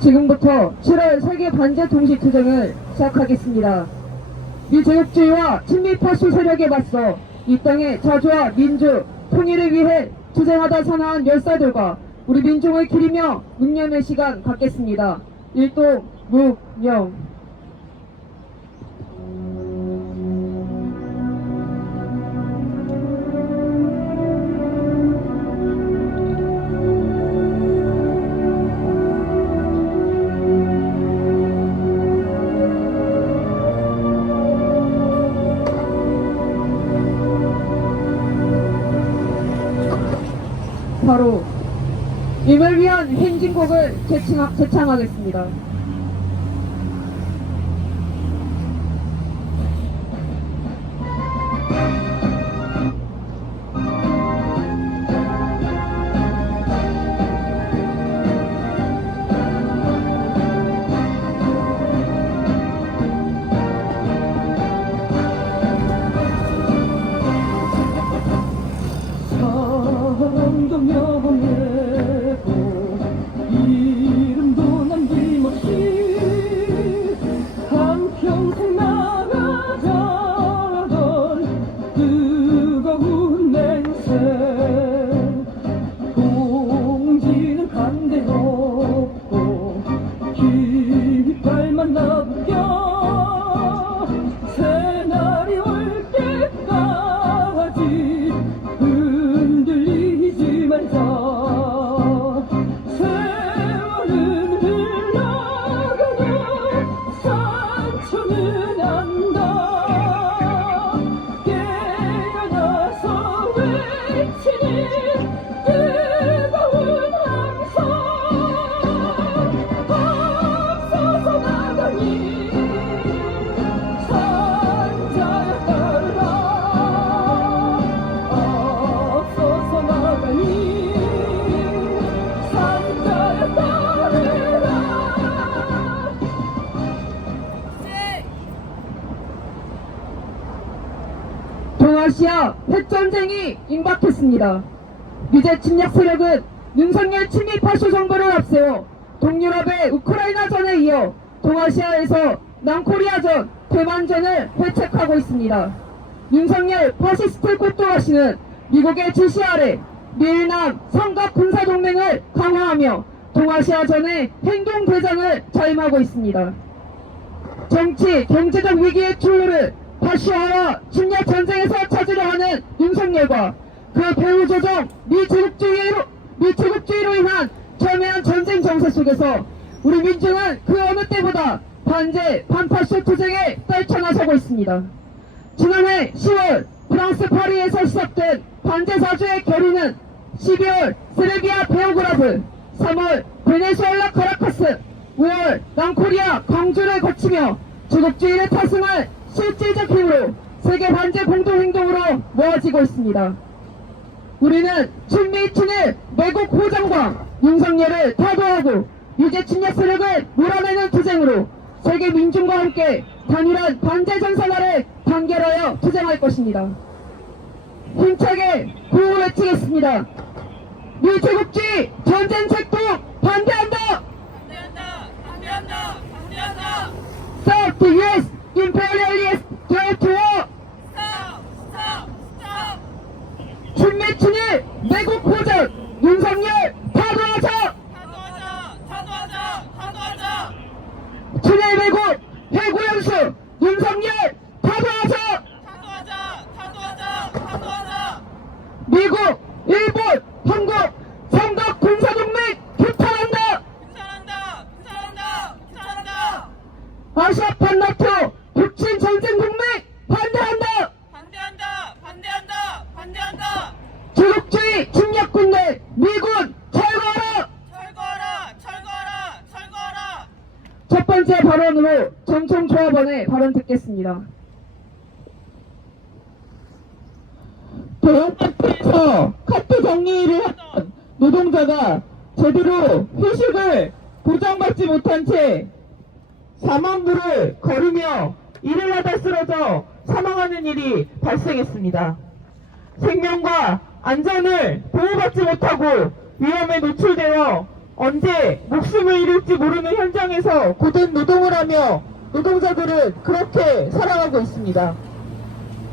지금부터 7월 세계 반제 통시 투쟁을 시작하겠습니다. 미제국주의와 친미파시 세력에 맞서 이 땅의 자주와 민주, 통일을 위해 투쟁하다 사나운 열사들과 우리 민중을 기리며 묵념의 시간 갖겠습니다. 일동 묵념. 바로 임을 위한 행진곡을 제창하겠습니다. 이름도 남김없이 한평생 나가자던 뜨거운 맹세 동지는 간대없고 깃발만 나부겨 새날이 올 때까지 흔들리지 말자. 동아시아 핵전쟁이 임박했습니다. 미제 침략 세력은 윤석열 친미파쇼 정부를 앞세워 동유럽의 우크라이나전에 이어 동아시아에서 남코리아전, 대만전을 회책하고 있습니다. 윤석열 파시스트 꽃도라시는 미국의 지시 아래 미일남 삼각 군사동맹을 강화하며 동아시아전의 행동대장을 자임하고 있습니다. 정치, 경제적 위기의 출路파시아와 침략 전쟁에서 찾으려 하는 윤석열과 그 배후 조정 미제국주의로 인한 첨예한 전쟁 정세 속에서 우리 민중은 그 어느 때보다 반제, 반파쇼 투쟁에 떨쳐나서고 있습니다. 지난해 10월 프랑스 파리에서 시작된 반제 사주의 결의는 12월 세르비아 베오그라드, 3월 베네수엘라 카라카스, 5월 남코리아 광주를 거치며 제국주의를 타승할 실질적 힘으로 세계 반제 공동행동으로 모아지고 있습니다. 우리는 친미친일 매국 호장과 윤석열을 타도하고 유죄 침략 세력을 몰아내는 투쟁으로 세계 민중과 함께 단일한 반제 전선화를 단결하여 투쟁할 것입니다. 힘차게 구호를 외치겠습니다. 미제국주의 전쟁 책동 반대한다! 반대한다! 반대한다! 반대한다! Stop the US imperialist threat to war! 스탑! 스탑! 스탑! 친미친일 매국 호전 윤석열 타도하자! 타도하자! 타도하자! 타도하자! 친일 매국 해고연수 윤석열 타도하자! 타도하자! 타도하자! 타도하자! 미국, 일본, 한국 삼각 군사동맹 규탄한다! 규탄한다! 규탄한다! 규탄한다! 아시아판 나토 북친 전쟁 동맹 반대한다! 반대한다! 반대한다! 반대한다! 제국주의 침략군대 미군 철거하라! 철거하라! 철거하라! 철거하라! 첫 번째 발언으로 정청조합원의 발언 듣겠습니다. 대형마트에서 카트 정리를 하던 노동자가 제대로 휴식을 보장받지 못한 채 사망부를 걸으며 일을 하다 쓰러져 사망하는 일이 발생했습니다. 생명과 안전을 보호받지 못하고 위험에 노출되어 언제 목숨을 잃을지 모르는 현장에서 고된 노동을 하며 노동자들은 그렇게 살아가고 있습니다.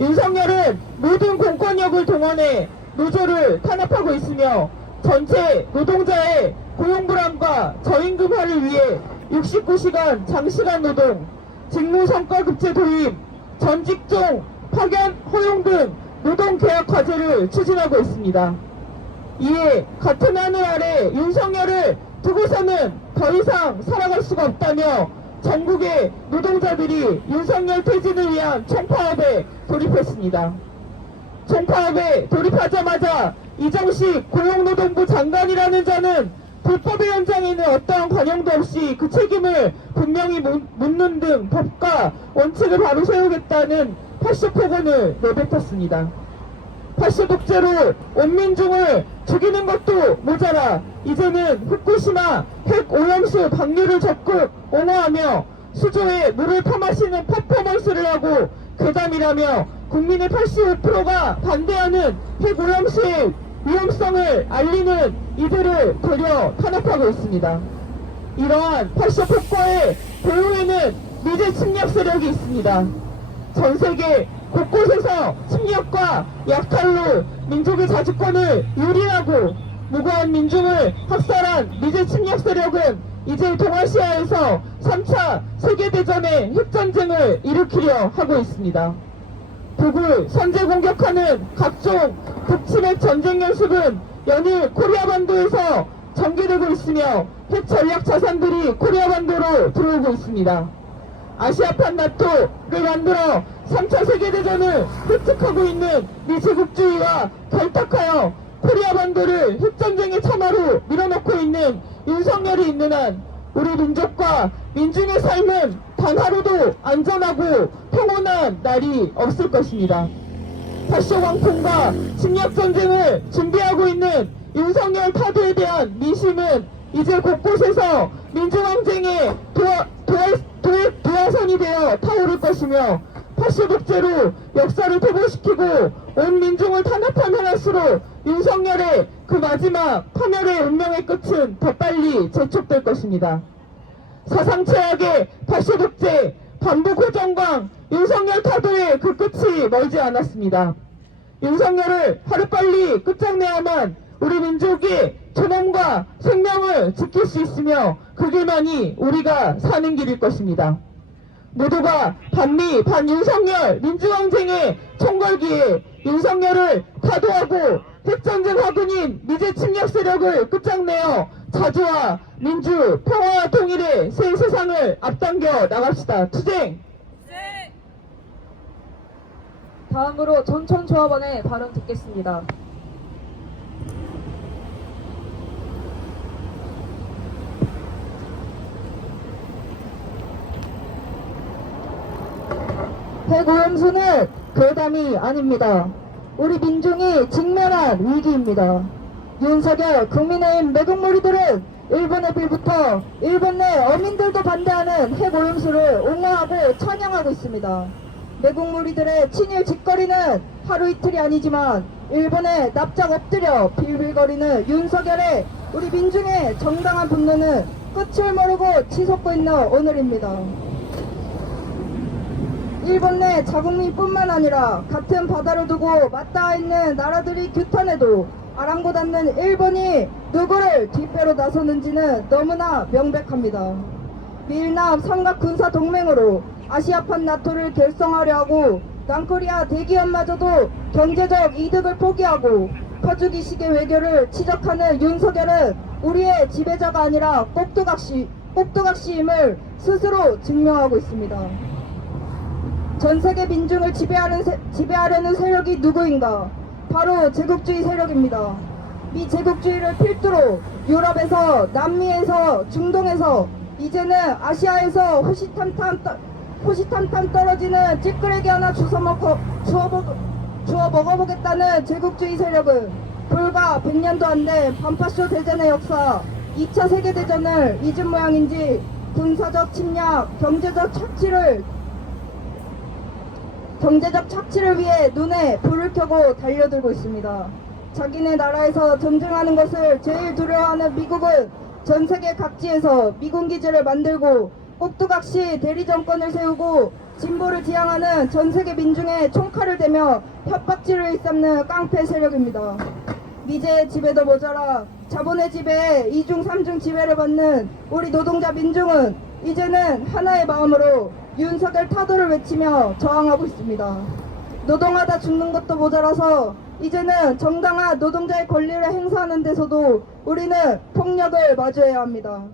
윤석열은 모든 공권력을 동원해 노조를 탄압하고 있으며 전체 노동자의 고용불안과 저임금화를 위해 69시간 장시간 노동, 직무성과급제 도입, 전직종 파견 허용 등 노동개혁 과제를 추진하고 있습니다. 이에 같은 하늘 아래 윤석열을 두고서는 더 이상 살아갈 수가 없다며 전국의 노동자들이 윤석열 퇴진을 위한 총파업에 돌입했습니다. 총파업에 돌입하자마자 이정식 고용노동부 장관이라는 자는 불법의 현장에는 어떠한 관여도 없이 그 책임을 분명히 묻는 등 법과 원칙을 바로 세우겠다는 파쇼폭언을 내뱉었습니다. 파쇼 독재로 온민중을 죽이는 것도 모자라 이제는 후쿠시마 핵 오염수 방류를 적극 옹호하며 수조에 물을 퍼마시는 퍼포먼스를 하고 괴담이라며 국민의 85%가 반대하는 핵 오염수의 위험성을 알리는 이들을 되려 탄압하고 있습니다. 이러한 파쇼 폭거의 배후에는 미제 침략 세력이 있습니다. 전 세계 곳곳에서 침략과 약탈로 민족의 자주권을 유린하고 무고한 민중을 학살한 미제 침략 세력은 이제 동아시아에서 3차 세계대전의 핵전쟁을 일으키려 하고 있습니다. 북을 선제 공격하는 각종 북침핵 전쟁 연습은 연일 코리아 반도에서 전개되고 있으며 핵 전략 자산들이 코리아 반도로 들어오고 있습니다. 아시아판 나토를 만들어 3차 세계대전을 획득하고 있는 미제국주의와 결탁하여 코리아 반도를 핵전쟁의 참화로 밀어넣고 있는 윤석열이 있는 한 우리 민족과 민중의 삶은 단 하루도 안전하고 평온한 날이 없을 것입니다. 파쇼 광풍과 침략전쟁을 준비하고 있는 윤석열 타도에 대한 민심은 이제 곳곳에서 민중항쟁의 도화선이 되어 타오를 것이며 파쇼 독재로 역사를 퇴보시키고 온 민중을 탄압하는 한수로 윤석열의 그 마지막 파멸의 운명의 끝은 더 빨리 재촉될 것입니다. 사상 최악의 파쇼 독재, 반복 호정광, 윤석열 타도의 그 끝이 멀지 않았습니다. 윤석열을 하루빨리 끝장내야만 우리 민족이 존엄과 생명을 지킬 수 있으며 그 길만이 우리가 사는 길일 것입니다. 모두가 반미 반윤석열 민주항쟁의 총궐기에 윤석열을 타도하고 핵전쟁 화근인 미제 침략 세력을 끝장내어 자주와 민주, 평화와 통일의 새 세상을 앞당겨 나갑시다. 투쟁! 네. 다음으로 전천조합원의 발언 듣겠습니다. 핵오염수는 괴담이 아닙니다. 우리 민중이 직면한 위기입니다. 윤석열 국민의힘 매국무리들은 일본의 빌부터 일본 내 어민들도 반대하는 핵오염수를 옹호하고 찬양하고 있습니다. 매국무리들의 친일 짓거리는 하루 이틀이 아니지만 일본에 납작 엎드려 빌빌거리는 윤석열의 우리 민중의 정당한 분노는 끝을 모르고 치솟고 있는 오늘입니다. 일본 내 자국민뿐만 아니라 같은 바다를 두고 맞닿아 있는 나라들이 규탄해도 아랑곳 않는 일본이 누구를 뒷배로 나서는지는 너무나 명백합니다. 미일남 삼각군사동맹으로 아시아판 나토를 결성하려 하고 남코리아 대기업마저도 경제적 이득을 포기하고 퍼주기식의 외교를 치적하는 윤석열은 우리의 지배자가 아니라 꼭두각시임을 스스로 증명하고 있습니다. 전세계 민중을 지배하려는 세력이 누구인가? 바로 제국주의 세력입니다. 이 제국주의를 필두로 유럽에서, 남미에서, 중동에서, 이제는 아시아에서 호시탐탐 떨어지는 찌끄레기 하나 주워 먹어보겠다는 제국주의 세력은 불과 100년도 안 된 반파쇼 대전의 역사 2차 세계대전을 잊은 모양인지 군사적 침략, 경제적 착취를 위해 눈에 불을 켜고 달려들고 있습니다. 자기네 나라에서 전쟁하는 것을 제일 두려워하는 미국은 전 세계 각지에서 미군 기지를 만들고 꼭두각시 대리 정권을 세우고 진보를 지향하는 전 세계 민중의 총칼을 대며 협박질을 일삼는 깡패 세력입니다. 미제의 지배도 모자라 자본의 지배에 2중 3중 지배를 받는 우리 노동자 민중은 이제는 하나의 마음으로 윤석열 타도를 외치며 저항하고 있습니다. 노동하다 죽는 것도 모자라서 이제는 정당한 노동자의 권리를 행사하는 데서도 우리는 폭력을 마주해야 합니다.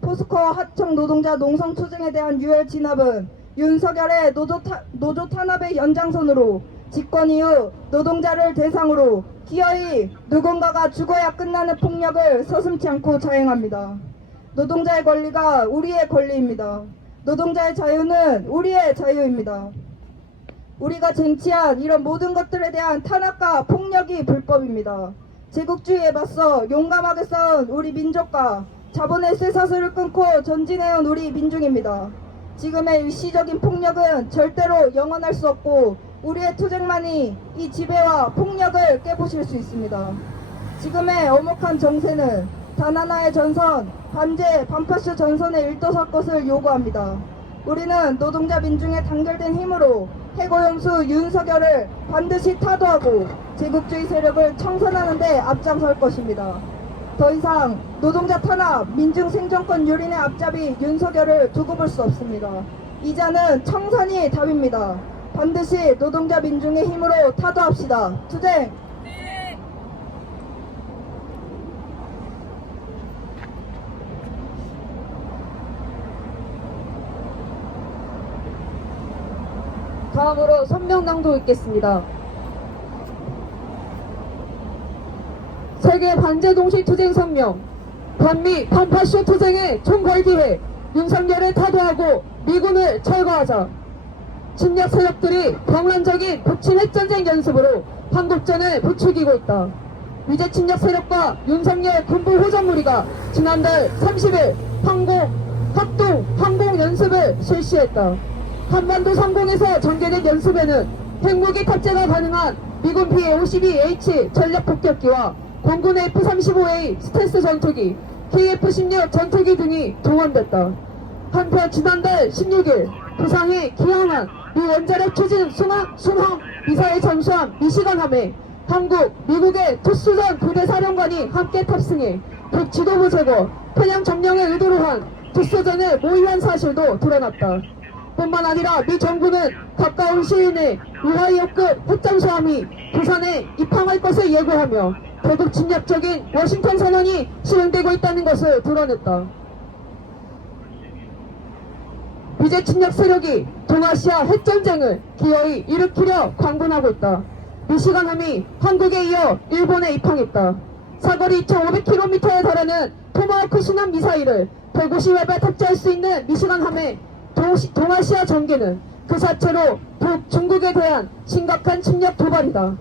포스코 하청 노동자 농성투쟁에 대한 유혈 진압은 윤석열의 노조 탄압의 연장선으로 집권 이후 노동자를 대상으로 기어이 누군가가 죽어야 끝나는 폭력을 서슴지 않고 자행합니다. 노동자의 권리가 우리의 권리입니다. 노동자의 자유는 우리의 자유입니다. 우리가 쟁취한 이런 모든 것들에 대한 탄압과 폭력이 불법입니다. 제국주의에 맞서 용감하게 싸운 우리 민족과 자본의 쇠사슬을 끊고 전진해온 우리 민중입니다. 지금의 일시적인 폭력은 절대로 영원할 수 없고 우리의 투쟁만이 이 지배와 폭력을 깨부실 수 있습니다. 지금의 엄혹한 정세는 단 하나의 전선, 반파쇼 전선에 일도설 것을 요구합니다. 우리는 노동자 민중의 단결된 힘으로 해고연수 윤석열을 반드시 타도하고 제국주의 세력을 청산하는 데 앞장설 것입니다. 더 이상 노동자 탄압, 민중 생존권 유린의 앞잡이 윤석열을 두고 볼 수 없습니다. 이자는 청산이 답입니다. 반드시 노동자 민중의 힘으로 타도합시다. 투쟁! 다음으로 선명 낭독 읽겠습니다. 세계 반제 동시 투쟁 성명. 반미 반파쇼 투쟁에 총궐기해 윤석열을 타도하고 미군을 철거하자. 침략 세력들이 병란적인 북침 핵전쟁 연습으로 한국전을 부추기고 있다. 위제 침략 세력과 윤석열 군부 호전 무리가 지난달 30일 항공 연습을 실시했다. 한반도 상공에서 전개된 연습에는 핵무기 탑재가 가능한 미군 B-52H 전략 폭격기와 공군 F-35A 스텔스 전투기, KF-16 전투기 등이 동원됐다. 한편 지난달 16일 부상이 기항한 미 원자력 추진 순항 미사일 잠수함 미시간함에 한국, 미국의 투수전 부대 사령관이 함께 탑승해 북 지도부 제거, 편향 점령의 의도로 한 투수전을 모의한 사실도 드러났다. 뿐만 아니라 미 정부는 가까운 시일 내 오하이오급 핵잠수함이 부산에 입항할 것을 예고하며 대북 침략적인 워싱턴 선언이 실행되고 있다는 것을 드러냈다. 위제 침략 세력이 동아시아 핵전쟁을 기어이 일으키려 광분하고 있다. 미시간함이 한국에 이어 일본에 입항했다. 사거리 2,500km에 달하는 토마호크 순항 미사일을 150발 탑재할 수 있는 미시간함의 동아시아 전개는 그 자체로 북중국에 대한 심각한 침략 도발이다.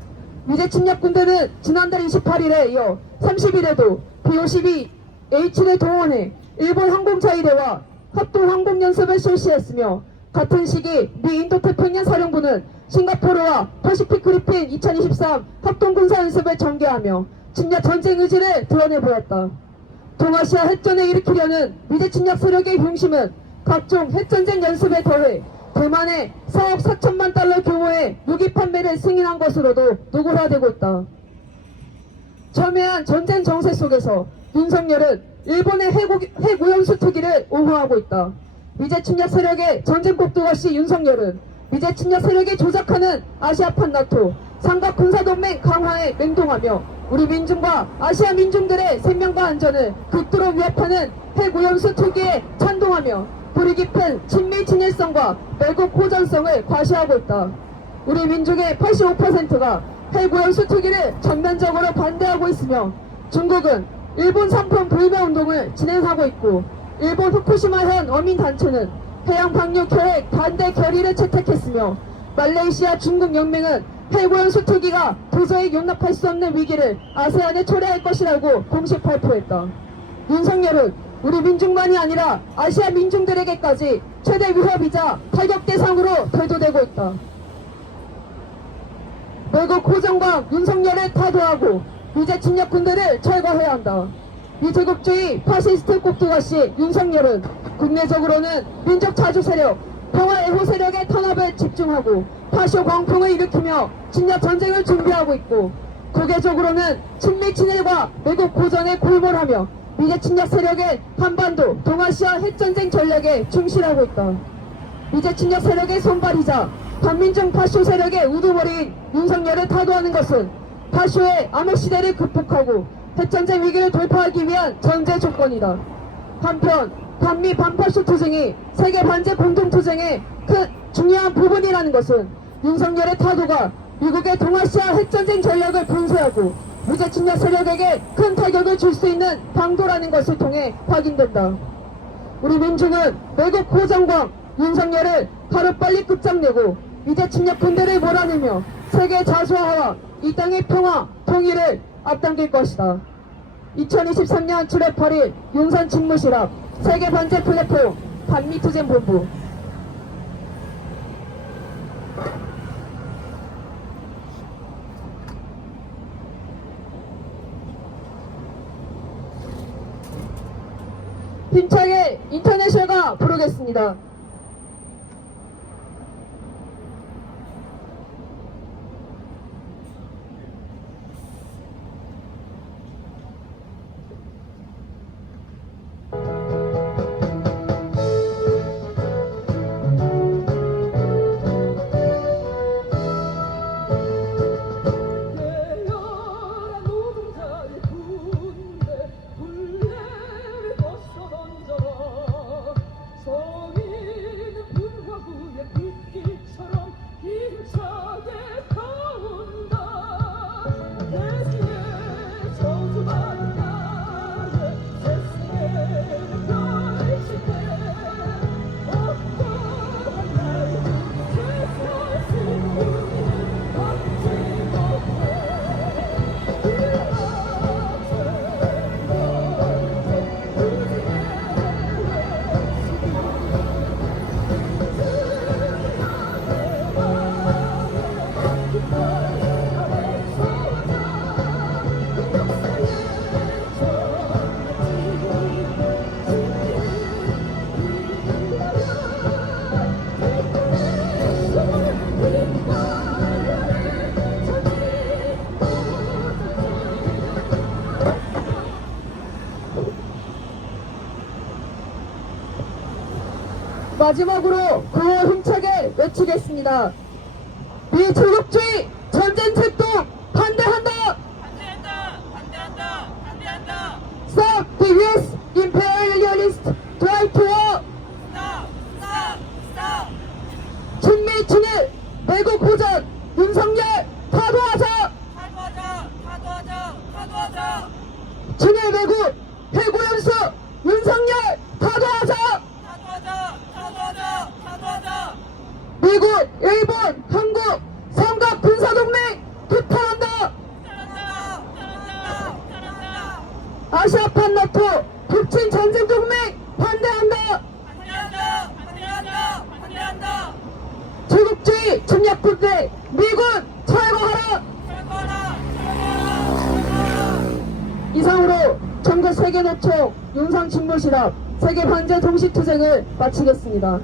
위제 침략 군대는 지난달 28일에 이어 30일에도 B-52H를 동원해 일본 항공자위대와 합동 항공 연습을 실시했으며 같은 시기 미 인도태평양 사령부는 싱가포르와 퍼시픽 그리핀 2023 합동 군사 연습을 전개하며 침략 전쟁 의지를 드러내 보였다. 동아시아 핵전을 일으키려는 위제 침략 세력의 중심은 각종 핵전쟁 연습에 더해 대만의 4억 4천만 달러 규모의 무기 판매를 승인한 것으로도 노골화되고 있다. 첨예한 전쟁 정세 속에서 윤석열은 일본의 핵오염수 투기를 옹호하고 있다. 위제 침략 세력의 전쟁 꼭두각시 윤석열은 위제 침략 세력이 조작하는 아시아판 나토 삼각 군사동맹 강화에 맹동하며 우리 민중과 아시아 민중들의 생명과 안전을 극도로 위협하는 핵오염수 투기에 찬동하며 뿌리 깊은 친미 친일성과 매국 호전성을 과시하고 있다. 우리 민중의 85%가 핵오염수 투기를 전면적으로 반대하고 있으며 중국은 일본 상품 불매 운동을 진행하고 있고 일본 후쿠시마현 어민단체는 해양 방류 계획 반대 결의를 채택했으며 말레이시아 중국 연맹은 핵오염수 투기가 도저히 용납할 수 없는 위기를 아세안에 초래할 것이라고 공식 발표했다. 윤석열은 우리 민중만이 아니라 아시아 민중들에게까지 최대 위협이자 타격 대상으로 대두되고 있다. 외국 호정과 윤석열을 타도하고 위제 침략 군대를 철거해야 한다. 미제국주의 파시스트 꼭두가시 윤석열은 국내적으로는 민족 자주 세력, 평화 애호 세력의 탄압에 집중하고 파쇼 광풍을 일으키며侵略전쟁을 준비하고 있고, 국외적으로는 친미 친일과 외국 고전에 골몰하며 미제 침략 세력의 한반도, 동아시아 핵전쟁 전략에 충실하고 있다. 미제 침략 세력의 손발이자 반민중 파쇼 세력의 우두머리인 윤석열을 타도하는 것은 파쇼의 암흑시대를 극복하고 핵전쟁 위기를 돌파하기 위한 전제 조건이다. 한편 반미 반파쇼 투쟁이 세계 반제 공동투쟁의 큰 중요한 부분이라는 것은 윤석열의 타도가 미국의 동아시아 핵전쟁 전략을 분쇄하고 미제 침략 세력에게 큰 타격을 줄 수 있는 방도라는 것을 통해 확인된다. 우리 민중은 외국 고정광 윤석열을 하루빨리 끝장내고 미제 침략 군대를 몰아내며 세계 자수화와 이 땅의 평화, 통일을 앞당길 것이다. 2023년 7월 8일 용산 집무실 앞 세계 반제 플랫폼 반미투쟁 본부. 힘차게 인터내셔널가 부르겠습니다. 대열한 노동자의 군대 불레를 벗어던져라. 성인은 분화구의 빗길처럼 힘차게 가온다. 대지의 저주받은 나의 세상을 펼칠 때 어떠한 나의 세상 신문을 받지 못해 마지막으로 구호 힘차게 외치겠습니다. 미제국주의 전쟁策动 반대한다! 반대한다! 반대한다! 반대한다! Stop the US imperialist drive to war! 스탑! 스탑! 스탑! 친미 친일 외국 고전 윤석열 타도하자! 타도하자! 타도하자! 타도하자! 친일 외국 해고연수 윤석열 타도하자! 타도하자! 타도하자! 타도하자! 미국, 일본, 한국 삼각 군사동맹 규탄한다! 잘한다! 잘한다! 잘한다! 아시아판 나토 북친 전쟁 동맹 반대한다! 반대한다! 반대한다! 반대한다! 제국주의 침략군대 미군 철거하라! 철거하라! 철거하라! 철거하라! 이상으로 전국 세계노총 용산 집무실 앞 세계 반제 동시투쟁을 마치겠습니다.